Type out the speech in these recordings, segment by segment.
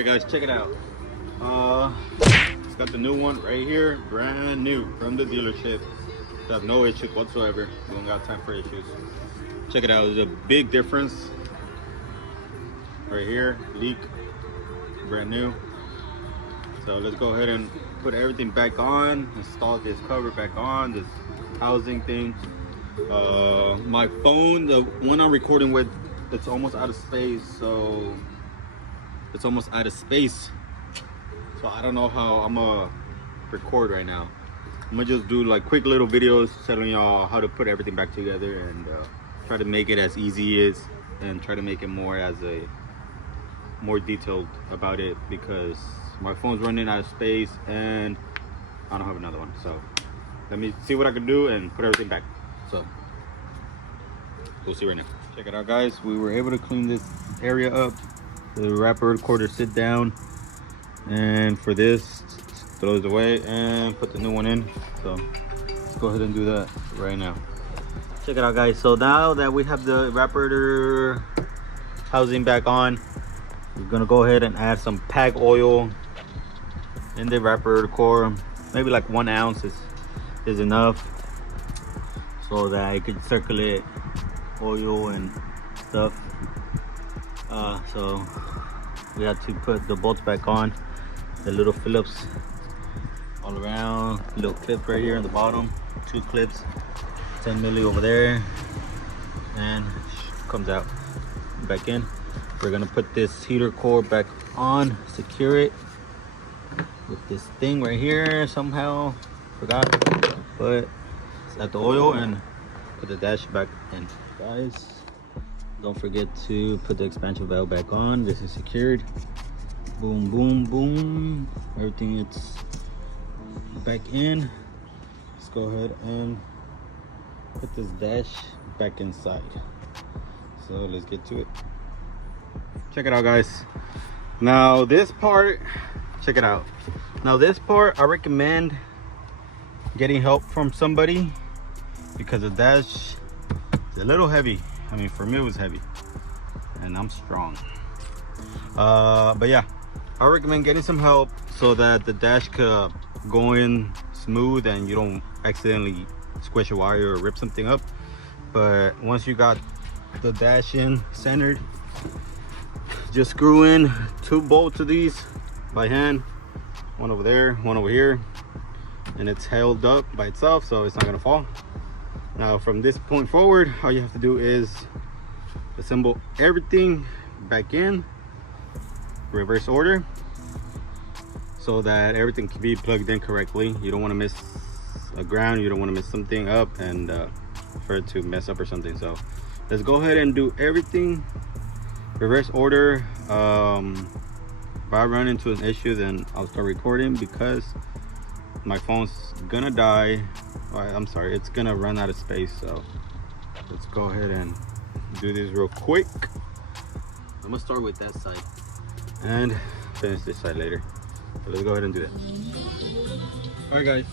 Alright guys, check it out. It's got the new one right here, brand new from the dealership. Have no issues whatsoever. We don't got time for issues. Check it out. There's a big difference right here. Leak, brand new. So let's go ahead and put everything back on. Install this cover back on. This housing thing. My phone, the one I'm recording with, it's almost out of space. So it's almost out of space. So I don't know how I'm gonna record right now. I'm gonna just do like quick little videos telling y'all how to put everything back together and try to make it as easy as, and try to make it more detailed about it, because my phone's running out of space and I don't have another one. So let me see what I can do and put everything back. So we'll see right now. Check it out guys, we were able to clean this area up. The Evaporator quarter sit down, and for this, throw it away and put the new one in. So let's go ahead and do that right now. Check it out guys, so now that we have the Evaporator housing back on, we're gonna go ahead and add some PAG oil in the Evaporator core. Maybe like 1 ounce is enough, so that it could circulate oil and stuff. So we have to put the bolts back on, the little Phillips all around, little clip right here in the bottom, 2 clips, 10 milli over there, and comes out back in. We're gonna put this heater core back on, secure it with this thing right here. Somehow forgot, but add the oil and put the dash back in. Guys, don't forget to put the expansion valve back on. This is secured. Boom, boom, boom. Everything is back in. Let's go ahead and put this dash back inside. So let's get to it. Check it out guys. Now this part, check it out. Now this part, I recommend getting help from somebody, because the dash is a little heavy. I mean, for me it was heavy, and I'm strong. But yeah, I recommend getting some help so that the dash could go in smooth and you don't accidentally squish a wire or rip something up. But once you got the dash in centered, just screw in 2 bolts of these by hand, one over there, one over here, and it's held up by itself, so it's not gonna fall. Now from this point forward, all you have to do is assemble everything back in reverse order, so that everything can be plugged in correctly. You don't want to miss a ground, you don't want to miss something up and for it to mess up or something. So let's go ahead and do everything reverse order. If I run into an issue, then I'll start recording, because my phone's gonna die. I'm sorry, it's gonna run out of space. So let's go ahead and do this real quick. I'm gonna start with that side and finish this side later. So let's go ahead and do that. All right guys,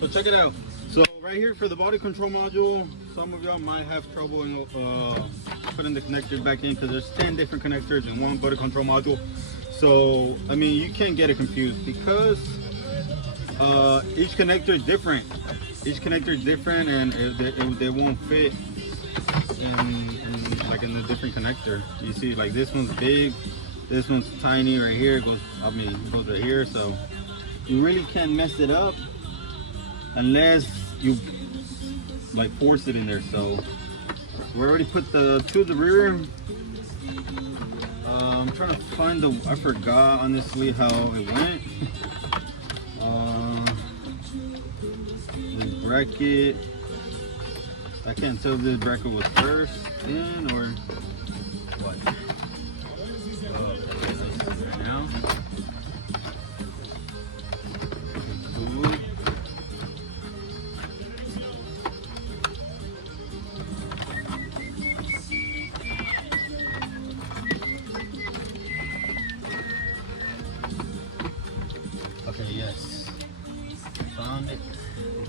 so check it out. So right here for the body control module, some of y'all might have trouble in putting the connector back in, because there's 10 different connectors in one body control module. So I mean, you can't get it confused, because each connector is different. Each connector is different, and they won't fit in like in a different connector. You see, like this one's big, this one's tiny right here. It goes, I mean, it goes right here. So you really can't mess it up unless you like force it in there. So we already put the to the rear. I'm trying to find the, I forgot honestly how it went. This bracket, I can't tell if this bracket was first in or what. Right now. Cool. Okay, yes. Found it.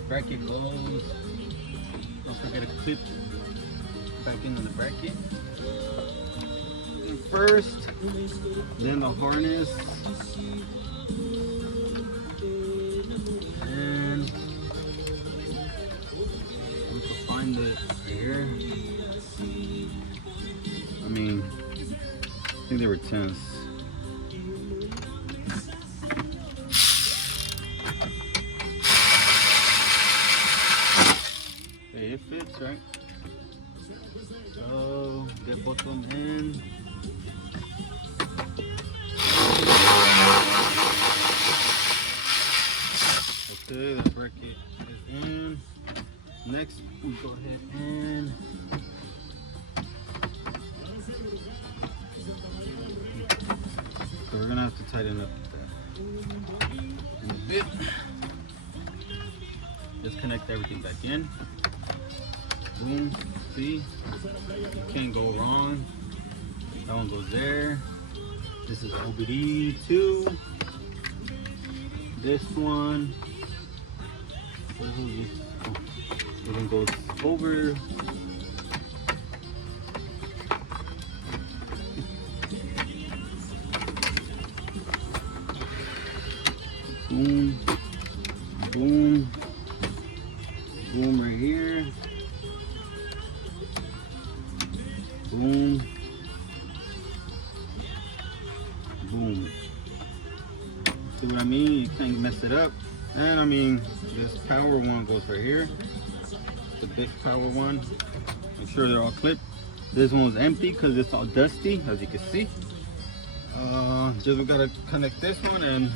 Bracket goes. Don't forget to clip back into the bracket. in first, then the harness, and we can find it here. I mean, I think they were tense. Hey, it fits, right? So get both of them in. Okay, the bracket is in. Next, we go ahead and so we're gonna have to tighten up in a bit. Just connect everything back in. Boom. See, you can't go wrong. That one goes there. This is OBD2. This one. It then goes over. Boom, boom, boom right here. Boom, boom. See what I mean? You can't mess it up. And I mean, this power one goes right here. The big power one. Make sure they're all clipped. This one was empty because it's all dusty, as you can see. Just we gotta connect this one and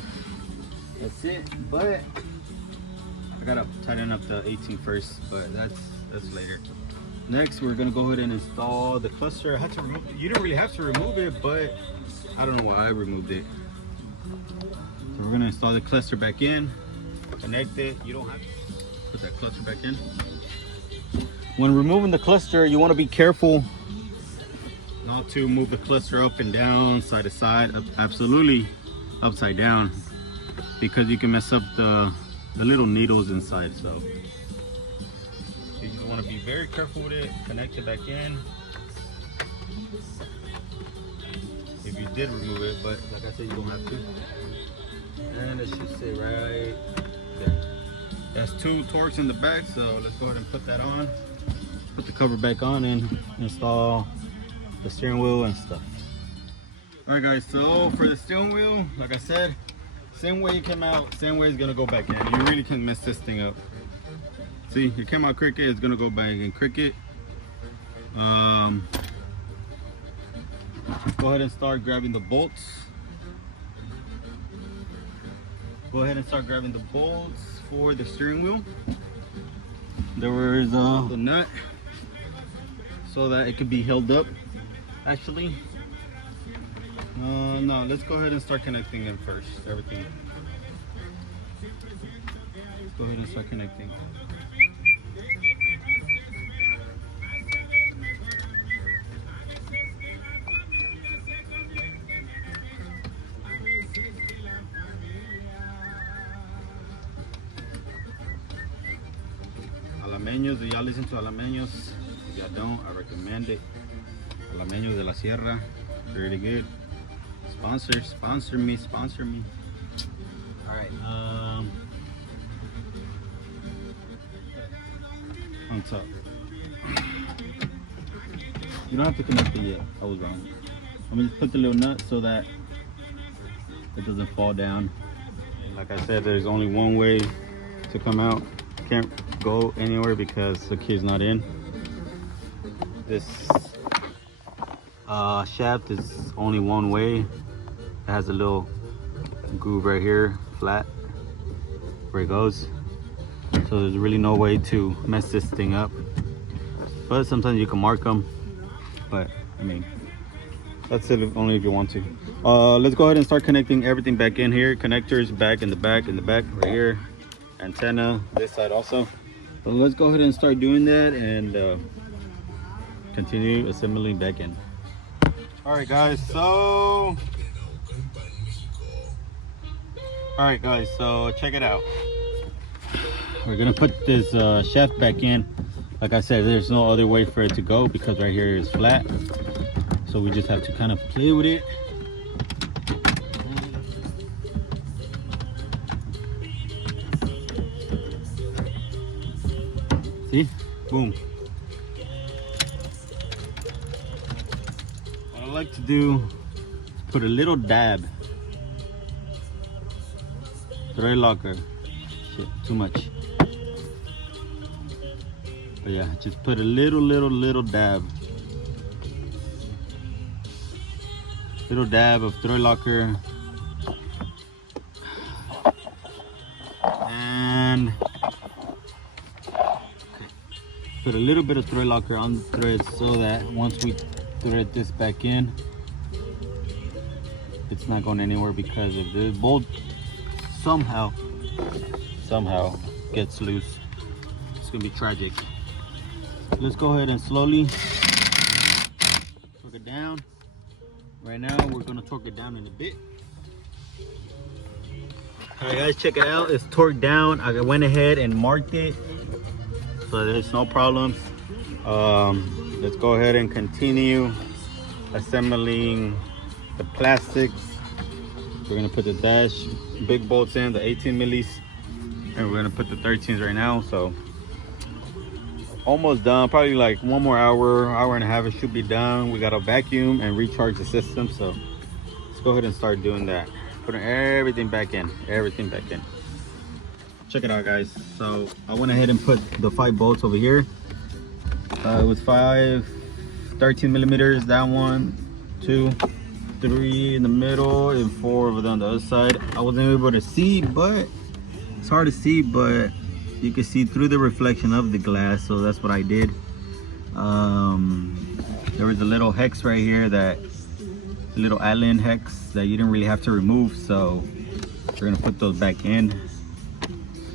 that's it. But I gotta tighten up the 18 first, but that's later. Next, we're gonna go ahead and install the cluster. I had to remove. You don't really have to remove it, but I don't know why I removed it. So we're gonna install the cluster back in, connect it. You don't have to put that cluster back in. When removing the cluster, you want to be careful not to move the cluster up and down, side to side, absolutely upside down, because you can mess up the little needles inside. So you just want to be very careful with it. Connect it back in. If you did remove it, but like I said, you don't have to. And it should stay right there. That's 2 Torx in the back, so let's go ahead and put that on. Put the cover back on and install the steering wheel and stuff. Alright guys, so for the steering wheel, like I said, same way you came out, same way it's gonna go back in. You really can't mess this thing up. See, you came out crooked, it's gonna go back in crooked. Go ahead and start grabbing the bolts. Go ahead and start grabbing the bolts for the steering wheel. There is the nut so that it could be held up. Actually, no, let's go ahead and start connecting them first. Everything. Let's go ahead and start connecting. Alameños, do y'all listen to Alameños? If y'all don't, I recommend it. Alameños de la Sierra, really good. Sponsor me. All right. On top. You don't have to connect it yet. I was wrong. I'm gonna just put the little nut so that it doesn't fall down. And like I said, there's only one way to come out. Can't go anywhere because the key's not in. This shaft is only one way. It has a little groove right here, flat, where it goes. So there's really no way to mess this thing up. But sometimes you can mark them. But I mean, that's it only if you want to. Let's go ahead and start connecting everything back in here. Connectors back in the back, right here. Antenna this side also. So let's go ahead and start doing that and continue assembling back in. All right guys, so check it out. We're gonna put this shaft back in. Like I said, there's no other way for it to go because right here is flat. So so we just have to kind of play with it. See? Boom. What I like to do is put a little dab. Thread locker. Shit, too much. But yeah, just put a little dab. Little dab of thread locker. And put a little bit of thread locker on the thread so that once we thread this back in, it's not going anywhere, because if the bolt somehow gets loose, it's gonna be tragic. Let's go ahead and slowly torque it down. Right now we're gonna torque it down in a bit. All right guys, check it out. It's torqued down. I went ahead and marked it, so there's no problems. Let's go ahead and continue assembling the plastics. We're gonna put the dash big bolts in, the 18 millis, and we're gonna put the 13s right now. So almost done, probably like one more hour and a half, it should be done. We gotta vacuum and recharge the system, so let's go ahead and start doing that. Putting everything back in. Check it out guys. So I went ahead and put the 5 bolts over here. It was 5 13 millimeters, that one, 2, 3 in the middle, and 4 over on the other side. I wasn't able to see, but it's hard to see, but you can see through the reflection of the glass, so that's what I did. There was a little hex right here, that little Allen hex that you didn't really have to remove, so we're gonna put those back in.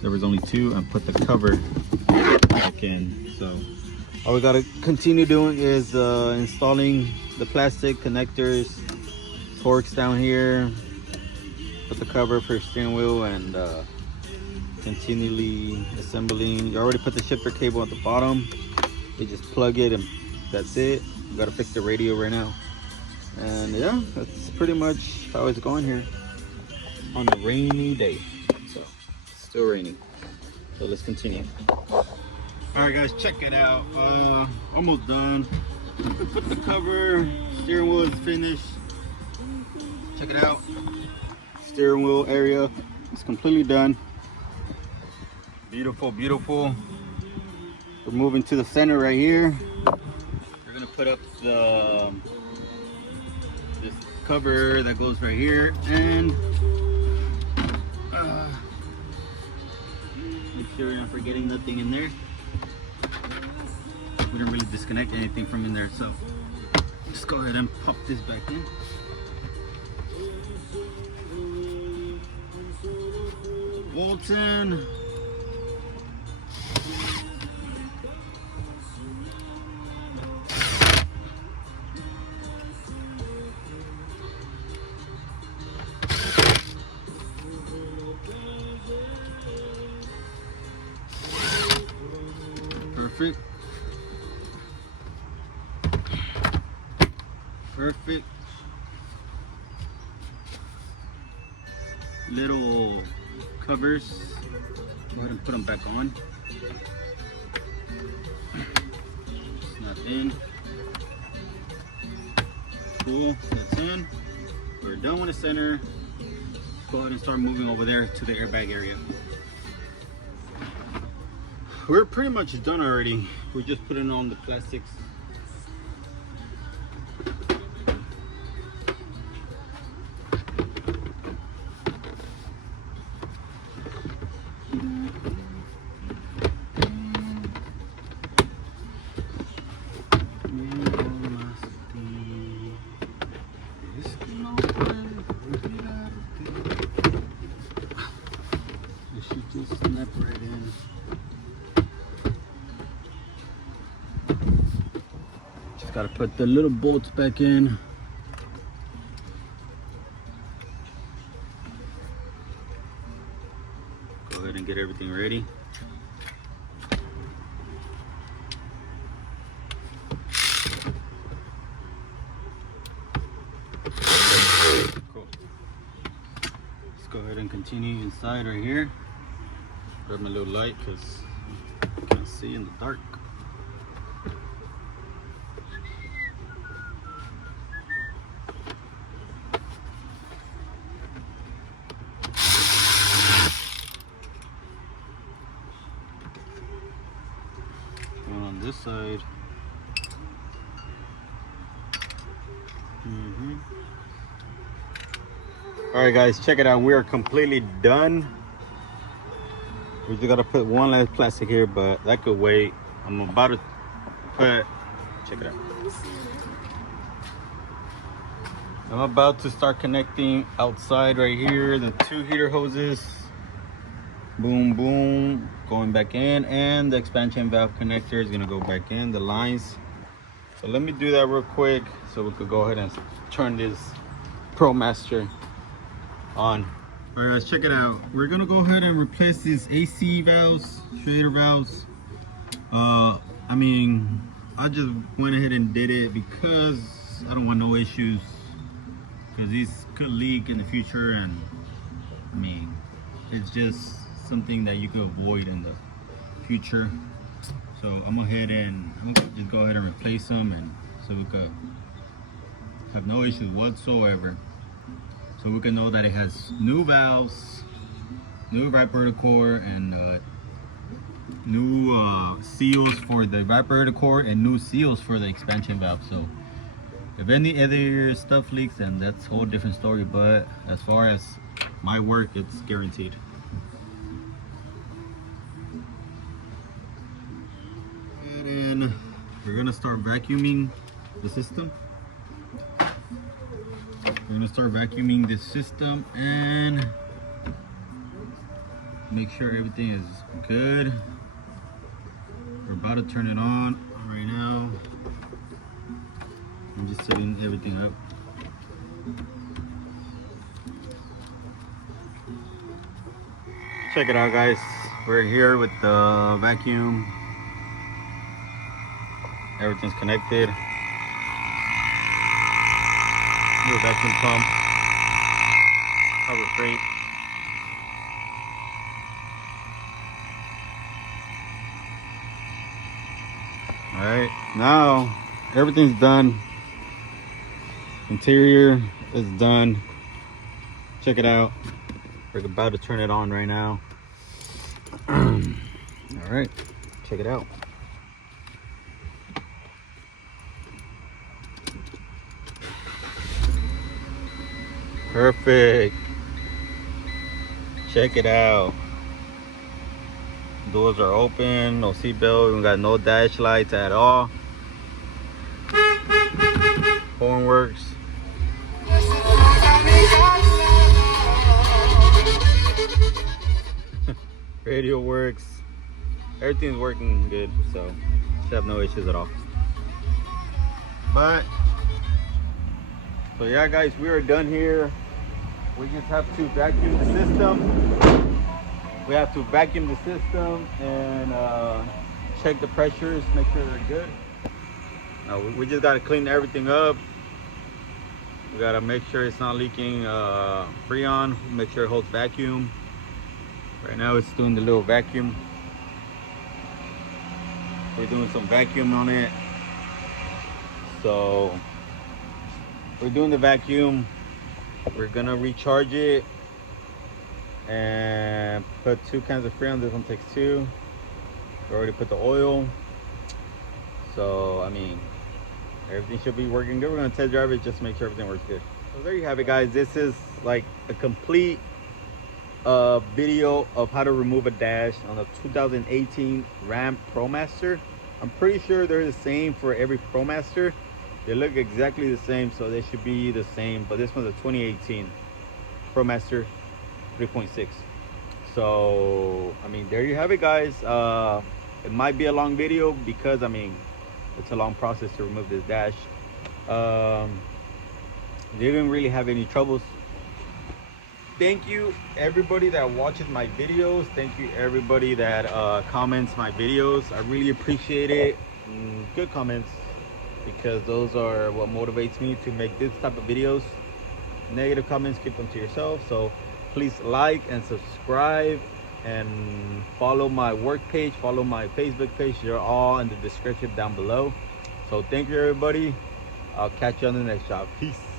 There was only 2, and put the cover back in. So all we gotta continue doing is installing the plastic connectors, torques down here, put the cover for steering wheel, and continually assembling. You already put the shifter cable at the bottom. You just plug it and that's it. You gotta fix the radio right now. And yeah, that's pretty much how it's going here on a rainy day. So it's still raining, so let's continue. All right guys, check it out. Almost done. Put the cover, steering wheel is finished. Check it out. Steering wheel area is completely done. Beautiful, beautiful. We're moving to the center right here. We're gonna put up this cover that goes right here, and make sure you're not forgetting nothing in there. We didn't really disconnect anything from in there, so just go ahead and pop this back in. Bolts in. Perfect. Perfect. Little covers. Go ahead and put them back on. Snap in. Cool. That's in. We're done with the center. Go ahead and start moving over there to the airbag area. We're pretty much done already. We're just putting on the plastics. It should just snap right in. Just gotta put the little bolts back in. Go ahead and get everything ready. continue inside right here. Grab my little light because I can't see in the dark. And on this side. All right, guys, check it out. We are completely done. We just gotta put one last plastic here, but that could wait. I'm about to put, check it out. I'm about to start connecting outside right here, the 2 heater hoses. Boom, boom, going back in, and the expansion valve connector is gonna go back in, the lines. So let me do that real quick so we could go ahead and turn this Promaster on. All right, guys, check it out. We're gonna go ahead and replace these AC valves, Schrader valves. I mean, I just went ahead and did it because I don't want no issues, because these could leak in the future, and I mean, it's just something that you could avoid in the future. So I'm gonna just go ahead and replace them, and so we could have no issues whatsoever. So we can know that it has new valves, new evaporator core, and new seals for the evaporator core, and new seals for the expansion valve. So if any other stuff leaks, then that's a whole different story. But as far as my work, it's guaranteed. And then we're gonna start vacuuming the system. We're gonna start vacuuming this system and make sure everything is good. We're about to turn it on right now. I'm just setting everything up. Check it out, guys. We're here with the vacuum. Everything's connected. New vacuum pump. Cover freight. Alright, now everything's done. Interior is done. Check it out. We're about to turn it on right now. Alright, check it out. Perfect. Check it out. Doors are open, no seatbelt, we got no dash lights at all. Horn works. Radio works. Everything's working good, so should have no issues at all. So yeah, guys, we are done here. We just have to vacuum the system. We have to vacuum the system and check the pressures, make sure they're good. We just got to clean everything up. We got to make sure it's not leaking Freon, make sure it holds vacuum. Right now it's doing the little vacuum. We're doing some vacuum on it. So we're doing the vacuum. We're gonna recharge it and put 2 cans of Freon. This one takes 2. We already put the oil. So I mean, everything should be working good. We're gonna test drive it just to make sure everything works good. So there you have it, guys. This is like a complete video of how to remove a dash on a 2018 Ram Promaster. I'm pretty sure they're the same for every Promaster. They look exactly the same, so they should be the same. But this one's a 2018 Promaster 3.6. So I mean, there you have it, guys. It might be a long video because I mean, it's a long process to remove this dash. They didn't really have any troubles. Thank you everybody that watches my videos. Thank you everybody that comments my videos. I really appreciate it. Good comments, because those are what motivates me to make this type of videos. Negative comments, keep them to yourself. So Please like and subscribe, and follow my work page, follow my Facebook page. They're all in the description down below. So thank you, everybody. I'll catch you on the next job. Peace.